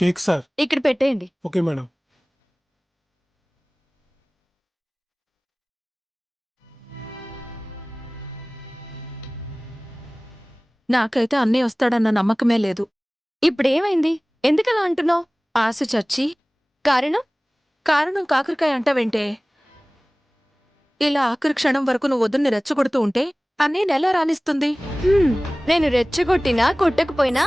Cake sir. ఇక్కడ పెట్టేయండి. Okay madam. నాకైతే అన్నయ్య వస్తాడన్న నమ్మకమే లేదు. ఇప్పుడేమైంది? ఎందుకలా అంటున్నావు? ఆశ చచ్చి కారణం? కారణం కాకరకాయ అంటావేంటే? ఇలా ఆఖరి క్షణం వరకు నువ్వు వద్దుని రెచ్చగొడుతూ ఉంటే అన్నయ్య నెల రానిస్తుంది. నేను రెచ్చగొట్టినా కొట్టకపోయినా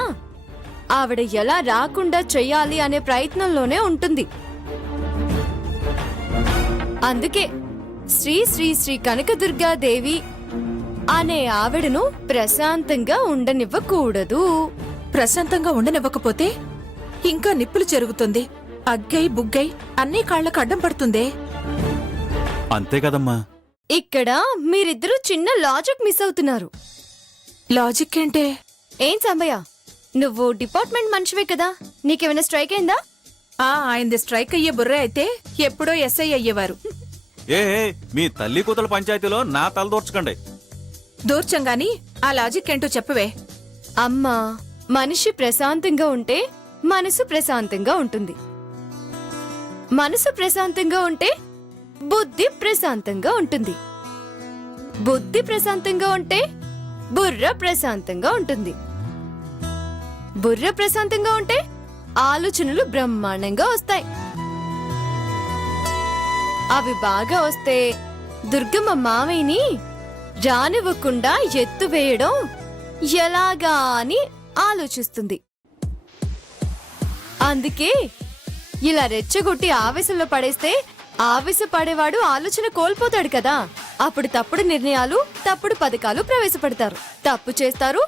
ఆవిడ ఎలా రాకుండా చెయ్యాలి అనే ప్రయత్నంలోనే ఉంటుంది. అందుకే శ్రీ శ్రీ శ్రీ కనకదుర్గాదేవి అనే ఆవిడను ప్రశాంతంగా ఉండనివ్వకూడదు. ప్రశాంతంగా ఉండనివ్వకపోతే ఇంకా నిప్పులు చెరుగుతుంది. అగ్గై బుగ్గై అన్నీ కాళ్లకు అడ్డం పడుతుందే. అంతే కదమ్మా. ఇక్కడ మీరిద్దరూ చిన్న లాజిక్ మిస్ అవుతున్నారు. లాజిక్ ఏంటే? ఏం సాంబయ్య, నువ్వు డిపార్ట్మెంట్ మనిషివే కదా, నీకేమైనా స్ట్రైక్ అయిందా? ఆయనది స్ట్రైక్ అయ్యే బుర్రే అయితే ఎప్పుడో ఎస్ఐ అయ్యేవారు. ఏ మీ తల్లి కూతుల పంచాయతీలో నా తల దూర్చకండి. దూర్చంగాని ఆ లాజిక్ ఏంటో చెప్పవే. అమ్మా, మనిషి ప్రశాంతంగా ఉంటే మనసు ప్రశాంతంగా ఉంటుంది. మనసు ప్రశాంతంగా ఉంటే బుద్ధి ప్రశాంతంగా ఉంటుంది. బుద్ధి ప్రశాంతంగా ఉంటే బుర్ర ప్రశాంతంగా ఉంటుంది. బుర్ర ప్రశాంతంగా ఉంటే ఆలోచనలు బ్రహ్మాండంగా వస్తాయి. అవి బాగా వస్తే దుర్గమ్మ మావయ్యని రానివ్వకుండా ఎత్తువేయడం ఎలాగా అని ఆలోచిస్తుంది. అందుకే ఇలా రెచ్చగొట్టి ఆవేశంలో పడేస్తే ఆవేశపడేవాడు ఆలోచన కోల్పోతాడు కదా. అప్పుడు తప్పుడు నిర్ణయాలు, తప్పుడు పథకాలు ప్రవేశపెడతారు. తప్పు చేస్తారు,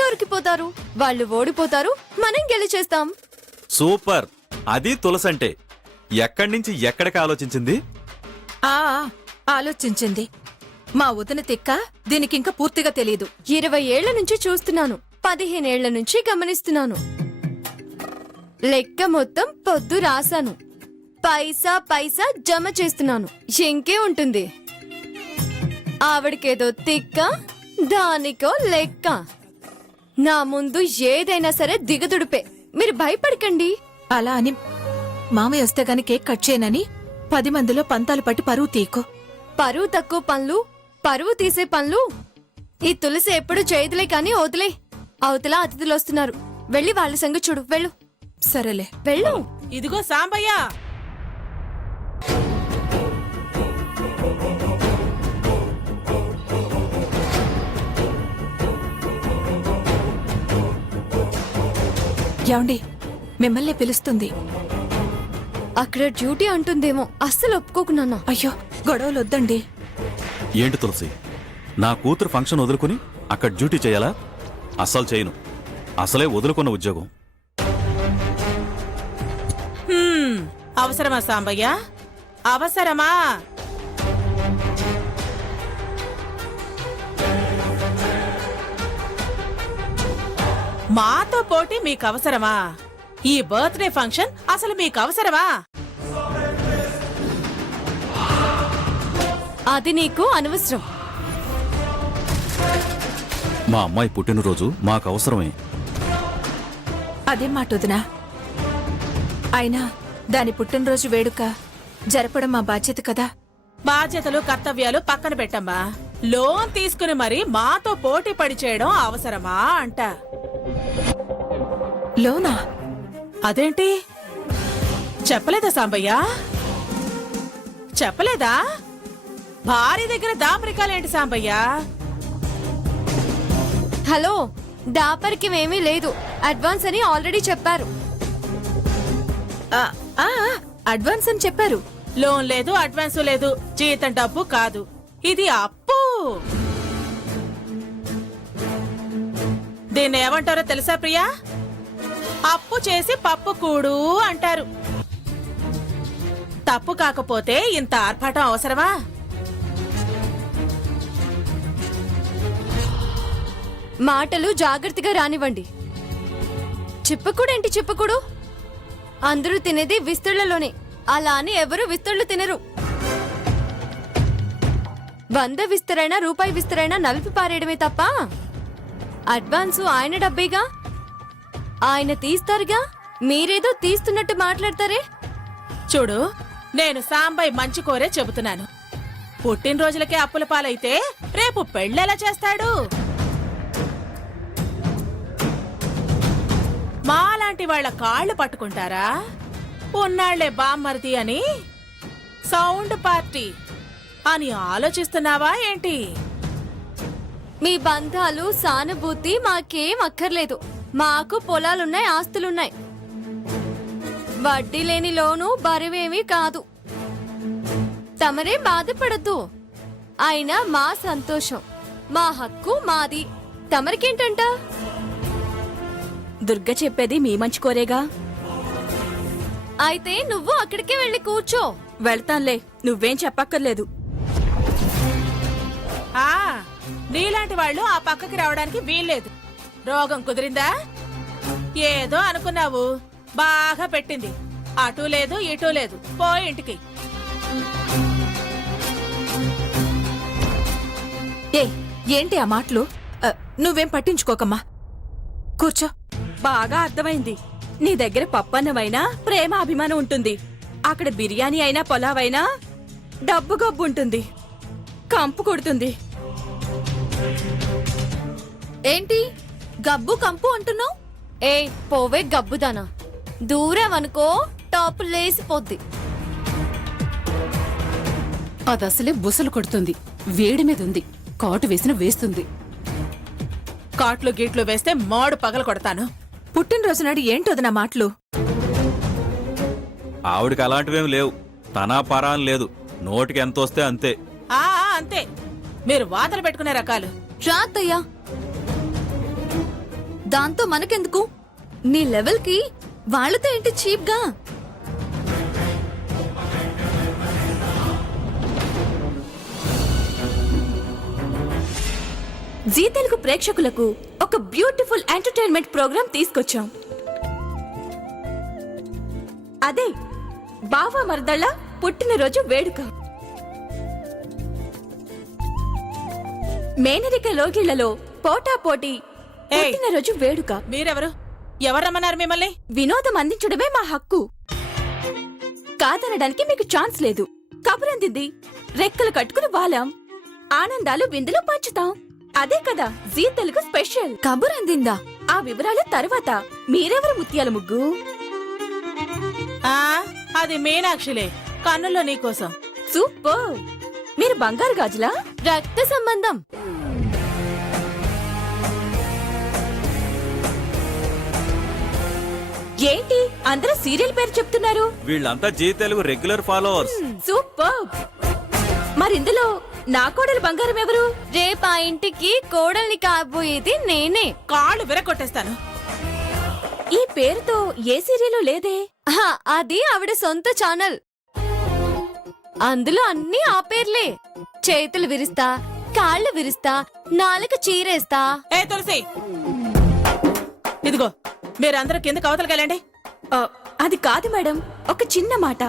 దొరికిపోతారు. వాళ్ళు ఓడిపోతారు, మనం గెలిచేస్తాం. సూపర్. అది తులసంటే. ఎక్కడి నుంచి ఎక్కడికి ఆలోచించింది? ఆలోచించింది. మా వదిన తిక్క దీనికింకా పూర్తిగా తెలియదు. 20 ఏళ్ల నుంచి చూస్తున్నాను, 15 ఏళ్ల నుంచి గమనిస్తున్నాను. లెక్క మొత్తం పొద్దు రాశాను. పైసా పైసా జమ చేస్తున్నాను. ఇంకే ఉంటుంది. ఆవిడకేదో తిక్క, దానికో లెక్క. నా ముందు ఏదైనా సరే దిగదుడిపే. మీరు భయపడకండి. అలా అని మామయ్య వస్తే గాని కేక్ కట్ చేయనని 10 మందిలో పంతాలు పట్టి పరువు తీకు. పరువు తక్కువ పనులు, పరువు తీసే పనులు ఈ తులసి ఎప్పుడు చేయదులే కాని వదిలే. అవతల అతిథులు వస్తున్నారు, వెళ్ళి వాళ్ళ సంగతి చూడు. వెళ్ళు. సరేలే, వెళ్ళు. ఇదిగో సాంబయ్య, యాండి మిమ్మల్ని పిలుస్తుంది. అక్కడ డ్యూటీ అంటుందేమో, అస్సలు ఒప్పుకోకు నాన్న. అయ్యో, గొడవలు వద్దండి. ఏంటి తులసి, నా కూతురు ఫంక్షన్ వదులుకుని అక్కడ డ్యూటీ చేయాలా? అస్సలు చేయను. అసలే వదులుకున్న ఉద్యోగం. అవసరమా సాంబయ్య? అవసరమా? మాతో పోటీ మీకు అవసరమా? ఈ బర్త్డే ఫంక్షన్ అసలు మీకు అవసరమా? అది నీకు అనవసరం. మా అమ్మాయి పుట్టినరోజు మాకు అవసరమే. అదేం మాట వదినా. అయినా దాని పుట్టినరోజు వేడుక జరపడం మా బాధ్యత కదా. బాధ్యతలు కర్తవ్యాలు పక్కన పెట్టమ్మా. లోన్ తీసుకుని మరి మాతో పోటీ పడి చేయడం అవసరమా అంట. లోనా? అదేంటి చెప్పలేదా సాంబయ్య? చెప్పలేదా? భార్య దగ్గర దాపరికాలేంటి సాంబయ్య? హలో, దాపరికమేమీ లేదు. అడ్వాన్స్ అని ఆల్రెడీ చెప్పారు. అడ్వాన్స్ అని చెప్పారు. లోన్ లేదు, అడ్వాన్స్ లేదు, జీతం డబ్బు కాదు, ఇది అప్పు. దీన్ని ఏమంటారో తెలుసా ప్రియా? అప్పు చేసి పప్పు కూడు అంటారు. తప్పు కాకపోతే ఇంత ఆర్భాటం అవసరమా? మాటలు జాగ్రత్తగా రానివ్వండి. చిప్పకూడేంటి చిప్పకూడు? అందరూ తినేది విస్తళ్లలోనే. అలా అని ఎవరు విస్తళ్లు తినరు. 100 విస్తరైనా రూపాయి విస్తరైనా నలిపి పారేయడమే తప్ప అడ్వాన్సు ఆయన డబ్బేగా, ఆయన తీస్తారుగా. మీరేదో తీస్తున్నట్టు మాట్లాడతారే. చూడు, నేను సాంబయ్య మంచి కోరే చెబుతున్నాను. పుట్టినరోజులకే అప్పుల పాలైతే రేపు పెళ్ళెలా చేస్తాడు? మాలాంటి వాళ్ళ కాళ్ళు పట్టుకుంటారా? ఉన్నాళ్లే బామ్మర్ది అని సౌండ్ పార్టీ అని ఆలోచిస్తున్నావా ఏంటి? మీ బంధాలు సానుభూతి మాకేం అక్కర్లేదు. మాకు పొలాలున్నాయి, ఆస్తులున్నాయి. వడ్డీ లేని లోను బరువేమీ కాదు. తమరే బాధపడద్దు. అయినా మా సంతోషం, మా హక్కు మాది. తమరికేంటంట? దుర్గ చెప్పేది మీ మంచి కోరేగా. అయితే నువ్వు అక్కడికే వెళ్ళి కూర్చో. వెళ్తాన్లే, నువ్వేం చెప్పక్కర్లేదు. ఆ నీలాంటి వాళ్ళు ఆ పక్కకి రావడానికి వీల్లేదు. రోగం కుదిరిందా? ఏదో అనుకున్నావు, బాగా పెట్టింది. అటూ లేదు ఇటూ లేదు, పో ఇంటికి. ఏ ఏంటి ఆ మాటలు? నువ్వేం పట్టించుకోకమ్మా, కూర్చో. బాగా అర్థమైంది. నీ దగ్గర పప్పన్నమైనా ప్రేమ అభిమానం ఉంటుంది. అక్కడ బిర్యానీ అయినా పొలావైనా డబ్బు గబ్బు ఉంటుంది, కంపు కొడుతుంది. ఏంటి గబ్బు కంపు అంటున్నావు? ఏ పోవే గబ్బుదానా. దూరం అనుకో టాప్ లేసిపోద్ది. అదసలే బుసలు కొడుతుంది, వేడి మీద ఉంది, కాటు వేసిన వేస్తుంది. కాట్లు గీట్లు వేస్తే మాడు పగల కొడతాను. పుట్టినరోజు నాడు ఏంటో నా మాటలు? ఆవిడికి అలాంటివేం లేవు. తనా పరా అని లేదు. నోటికి ఎంత వస్తే అంతే. ఆ అంతే, మీరు వాతలు పెట్టుకునే రకాలు. రాత్తయ్యా, దాంతో మనకెందుకు? నీ లెవెల్ కి వాళ్ళతో ఏంటి చీప్ గా? జీ తెలుగు ప్రేక్షకులకు ఒక బ్యూటిఫుల్ ఎంటర్టైన్మెంట్ ప్రోగ్రాం తీసుకొచ్చాం. అదే బావా మరదళ్ళ పుట్టినరోజు వేడుక. మేనరిక లోగిళ్లలో పోటాపోటీ ఏయ్! పుట్టినరోజు వేడుక. మీరెవరు? ఎవరు రమ్మన్నారు మిమ్మల్ని? వినోదం అందించడమే మా హక్కు. కాదనడానికి మీకు ఛాన్స్ లేదు. కబురందింది, రెక్కలు కట్టుకుని వాలాం, ఆనందాలు విందులు పంచుతాం. అదే కదా జీ తెలుగు స్పెషల్. కబురందిందా? ఆ వివరాలు తర్వాత. మీరెవరు ముత్యాల ముగ్గు? ఆ అది మీనాక్షిలే, కన్నుల్లో నీకోసం. సూపర్. మీరు బంగారు గాజులా? రక్త సంబంధం. ఏంటి అందరూ సీరియల్ పేరు చెప్తున్నారు? వీళ్ళంతా Zee Telugu regular followers. Super. మరిందులో నా కోడలు బంగారం ఎవరు? రేపు ఆ ఇంటికి కోడల్ని కాబోయేది నేనే. కాళ్ళు విరగొట్టేస్తాను. ఈ పేరుతో ఏ సీరియల్ లేదే. ఆహా, అది ఆవిడ సొంత ఛానల్. అందులో అన్ని ఆ పేర్లే. చేతులు విరిస్తా, కాళ్ళు విరిస్తా, నాలుక చీరేస్తా. ఏ తులసి, ఇదిగో మీరందరూ కింద కవతలకెళ్ళండి. అది కాదు మేడం, ఒక చిన్న మాట.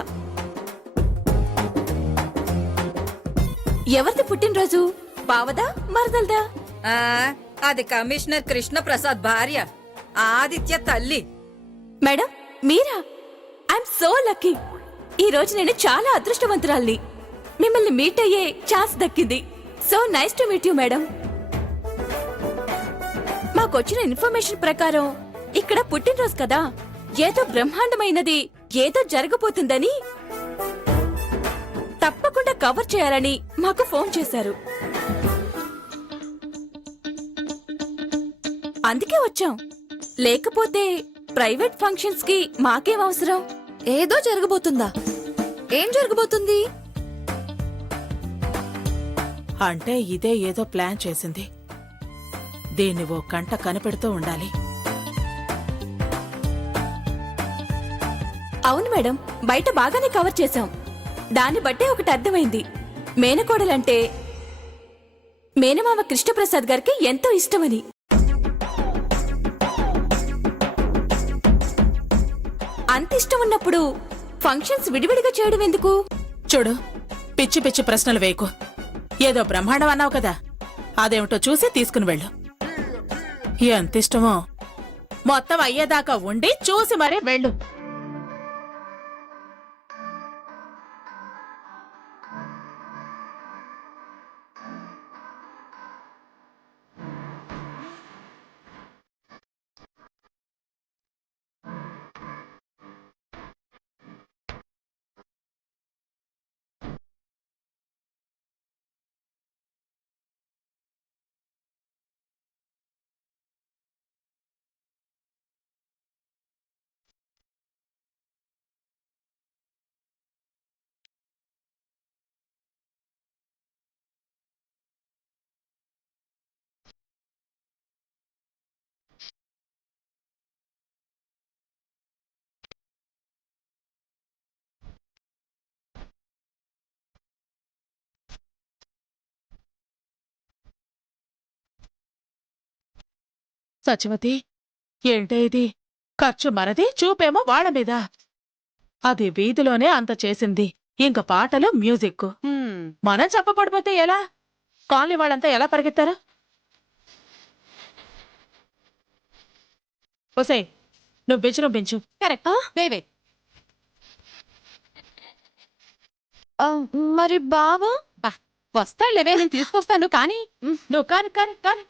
ఎవరిది పుట్టినరోజు? బావదా మరదల్దా? అది కమిషనర్ కృష్ణ ప్రసాద్ భార్య, ఆదిత్య తల్లి. Madam Meera? I'm so lucky. ఈ రోజు నేను చాలా అదృష్టవంతురాల్ని. మిమ్మల్ని మీట్ అయ్యే ఛాన్స్ దక్కింది. So nice to meet you madam. మాకొచ్చిన ఇన్ఫర్మేషన్ ప్రకారం ఇక్కడ పుట్టినరోజు కదా, ఏదో బ్రహ్మాండమైనది ఏదో జరగబోతుందని తప్పకుండా కవర్ చేయాలని మాకు ఫోన్ చేశారు. అందుకే వచ్చాం. లేకపోతే ప్రైవేట్ ఫంక్షన్స్ కి మాకేం అవసరం? ఏదో జరగబోతుందా? ఏం జరగబోతుంది? అంటే ఇదే ఏదో ప్లాన్ చేసింది. దీన్ని ఓ కంట కనిపెడుతూ ఉండాలి. అవును మేడం, బయట బాగానే కవర్ చేశాం. దాన్ని బట్టే ఒకటి అర్థమైంది. మేనకోడలంటే మేనమామ కృష్ణప్రసాద్ గారికి ఎంతో ఇష్టమని. అంత ఇష్టం ఉన్నప్పుడు ఫంక్షన్స్ విడివిడిగా చేయడం ఎందుకు? చూడు, పిచ్చి పిచ్చి ప్రశ్నలు వేయకు. ఏదో బ్రహ్మాండం అన్నావు కదా, అదేమిటో చూసి తీసుకుని వెళ్ళు. ఎంత ఇష్టమో మొత్తం అయ్యేదాకా ఉండి చూసి మరీ వెళ్ళు. సచివతి, ఏంటే ఇది? ఖర్చు మనది, చూపేమో వాళ్ళ మీద. అది వీధిలోనే అంత చేసింది, ఇంక పాటలు, మ్యూజిక్. మనం చెప్పబడిపోతే ఎలా? కాలనీ వాళ్ళంతా ఎలా పరిగెత్తారు? ఒసే, నువ్వు విజృంభించు. కరెక్ట్, వేవే. మరి బావా వస్తాడులేవే, నేను తీసుకొస్తాను కానీ. నువ్వు కాని కాని కాని.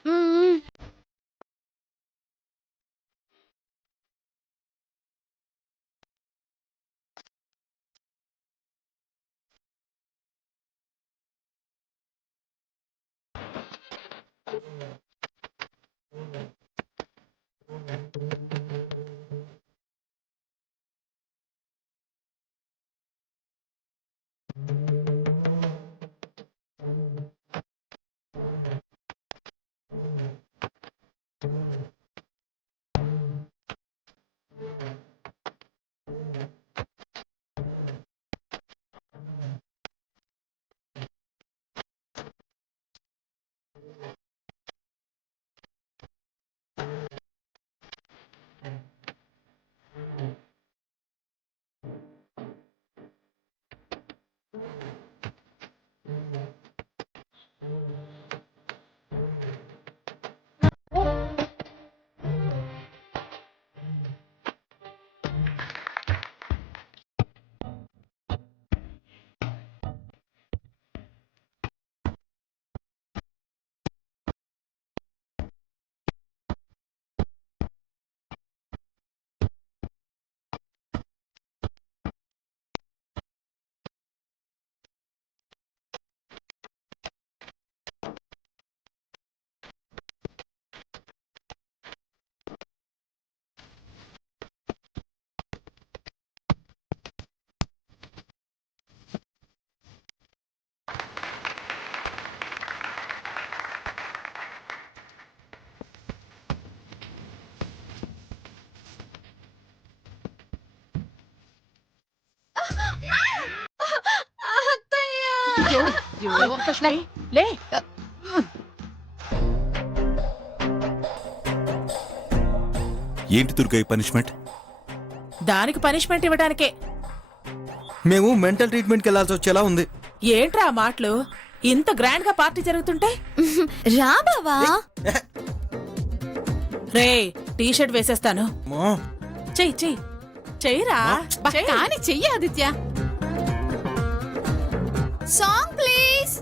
లే, లే. ఏంటి దుర్గా ఈ పనిష్మెంట్? దానికి పనిష్మెంట్ ఇవ్వడానికే. మేము మెంటల్ ట్రీట్మెంట్కి వెళ్ళాల్సి వచ్చేలా ఉంది. ఏంట్రా ఆ మాటలు? ఇంత గ్రాండ్ గా పార్టీ జరుగుతుంటే రా బావా. రే, టీ షర్ట్ వేసేస్తాను. చెయ్యి చెయ్యి చెయ్యిరా. కానీ చెయ్యి ఆదిత్య. Song please.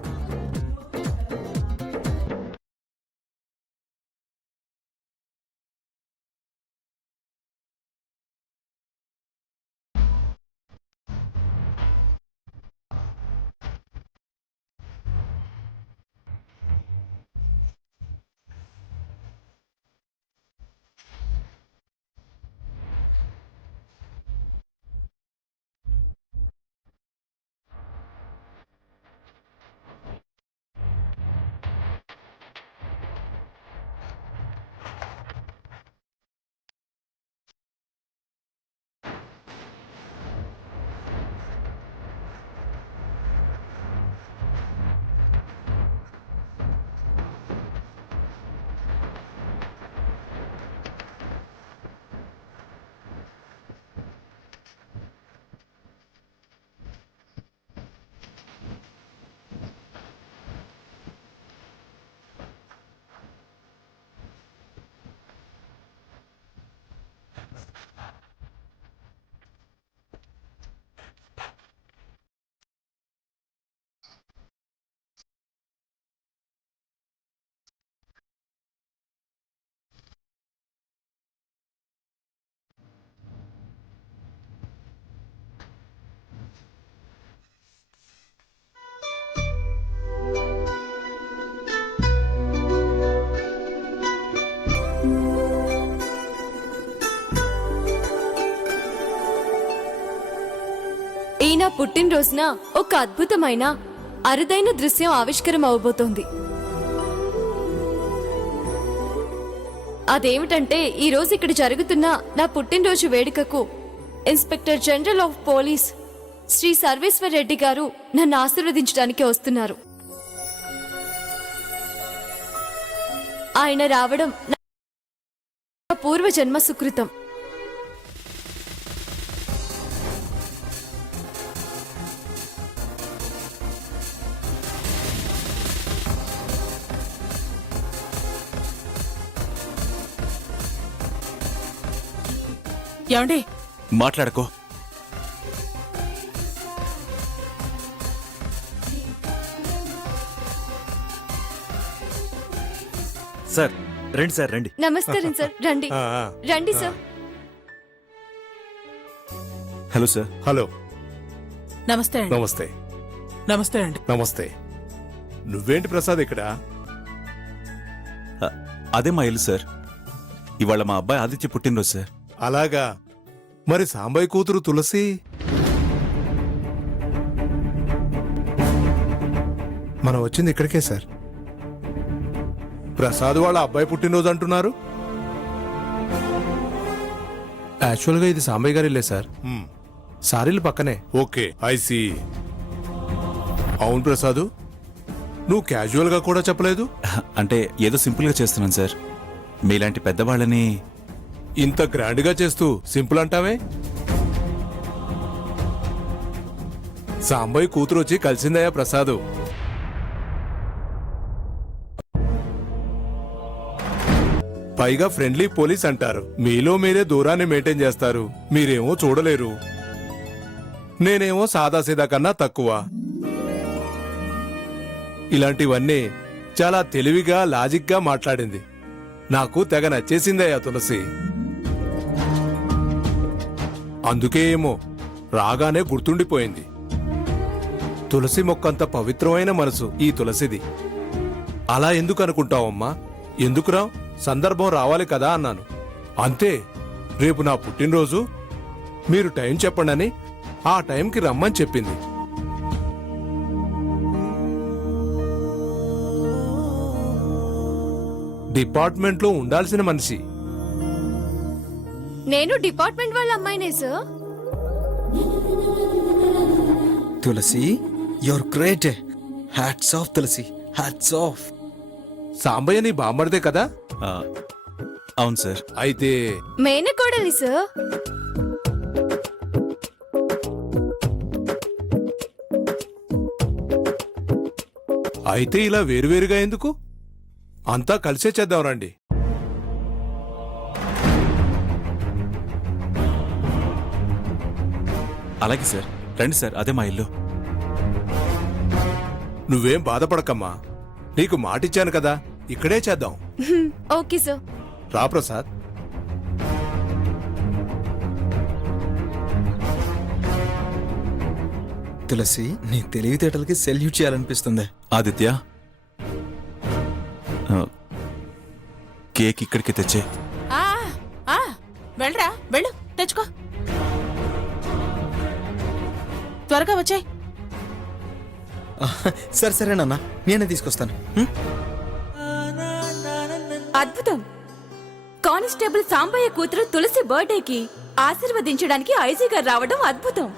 ఈయన పుట్టినరోజున ఒక అద్భుతమైన అరుదైన దృశ్యం ఆవిష్కరం అవబోతోంది. అదేమిటంటే ఈ రోజు ఇక్కడ జరుగుతున్న నా పుట్టినరోజు వేడుకకు inspector general of police Shri Sarveshwar Reddy గారు నన్ను ఆశీర్వదించడానికి వస్తున్నారు. ఆయన రావడం నా పూర్వజన్మ సుకృతం. ఏమండి మాట్లాడకో. సార్ రండి సార్ రండి. నమస్కారం సార్. రండి రండి సార్. Hello sir. హలో. నమస్తే అండి. నమస్తే. నమస్తే అండి. నమస్తే. నువ్వేంటి ప్రసాద్ ఇక్కడ? అదే మా ఇల్లు సార్. ఇవాళ మా అబ్బాయి ఆదిత్య పుట్టినరోజు సార్. అలాగా. మరి సాంబయ్య కూతురు తులసి? మనం వచ్చింది ఇక్కడికే సార్. ప్రసాద్ వాళ్ళ అబ్బాయి పుట్టినరోజు అంటున్నారు. యాక్చువల్గా ఇది సాంబయ్య గారి ఇల్లే సార్. సారీలు పక్కనే. Okay, I see. అవును ప్రసాదు, నువ్వు క్యాజువల్ గా కూడా చెప్పలేదు. అంటే ఏదో సింపుల్గా చేస్తున్నాను సార్. మీలాంటి పెద్దవాళ్ళని ఇంత గ్రాండ్ గా చేస్తూ సింపుల్ అంటావే? సాంబయ్య కూతురు వచ్చి కలిసిందయ్యా ప్రసాదు. పైగా ఫ్రెండ్లీ పోలీస్ అంటారు. మీలో మీరే దూరాన్ని మెయింటైన్ చేస్తారు. మీరేమో చూడలేరు. నేనేమో సాదాసీదా కన్నా తక్కువ. ఇలాంటివన్నీ చాలా తెలివిగా లాజిక్గా మాట్లాడింది. నాకు తెగ నచ్చేసిందయ్యా తులసి. అందుకే ఏమో రాగానే గుర్తుండిపోయింది. తులసి మొక్కంత పవిత్రమైన మనసు ఈ తులసిది. అలా ఎందుకు అనుకుంటావమ్మా? ఎందుకురా, సందర్భం రావాలి కదా అన్నాను. అంతే. రేపు నా పుట్టినరోజు, మీరు టైం చెప్పండని ఆ టైంకి రమ్మని చెప్పింది. డిపార్ట్మెంట్లో ఉండాల్సిన మనిషి. నేను డిపార్ట్మెంట్ వాళ్ళ అమ్మాయినే sir. Tulasi your great. Hats off Tulasi, hats off. Sambaiah నీ బామ్మడిదే కదా? ఆ, అవును సార్. అయితే మేనకోడలి సార్. అయితే ఇలా వేరువేరుగా ఎందుకు? అంతా కలిసే చేద్దాం రండి. అలాగే సార్. రండి సార్, అదే మా ఇల్లు. నువ్వేం బాధపడకమ్మా. నీకు మాటిచ్చాను కదా, ఇక్కడే చేద్దాం. Okay sir. రా ప్రసాద్. తులసి, నీ తెలివితేటలకి సెల్యూట్ చేయాలనిపిస్తుంది. ఆదిత్య, కేక్ ఇక్కడికి తెచ్చే. వెళ్ళరా, వెళ్ళు, తెచ్చుకో. త్వరగా వచ్చాయి. సరే సరే నాన్న, నేనే తీసుకొస్తాను. అద్భుతం. కానిస్టేబుల్ సాంబయ్య కూతురు తులసి బర్త్డేకి ఆశీర్వదించడానికి ఐజీ గారు రావడం అద్భుతం.